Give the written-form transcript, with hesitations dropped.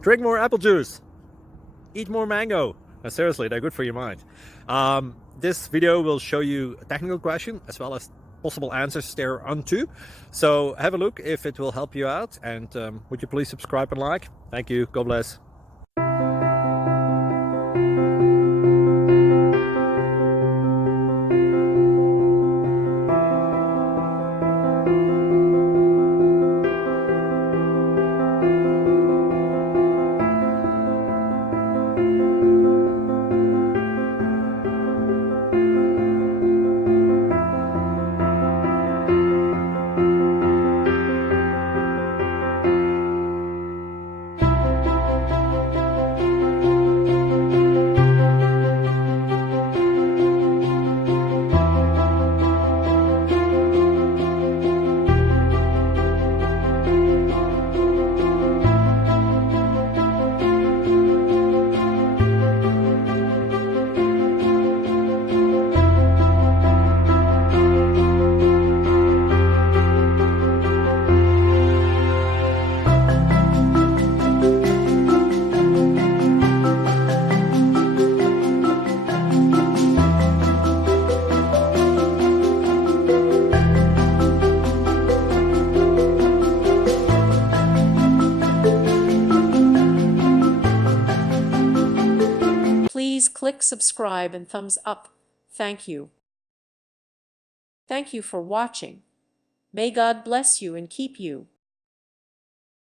Drink more apple juice. Eat more mango. Seriously, they're good for your mind. This video will show you a technical question as well as possible answers thereunto. So have a look if it will help you out, and would you please subscribe and like? Thank you. God bless. Please click subscribe and thumbs up. Thank you. Thank you for watching. May God bless you and keep you.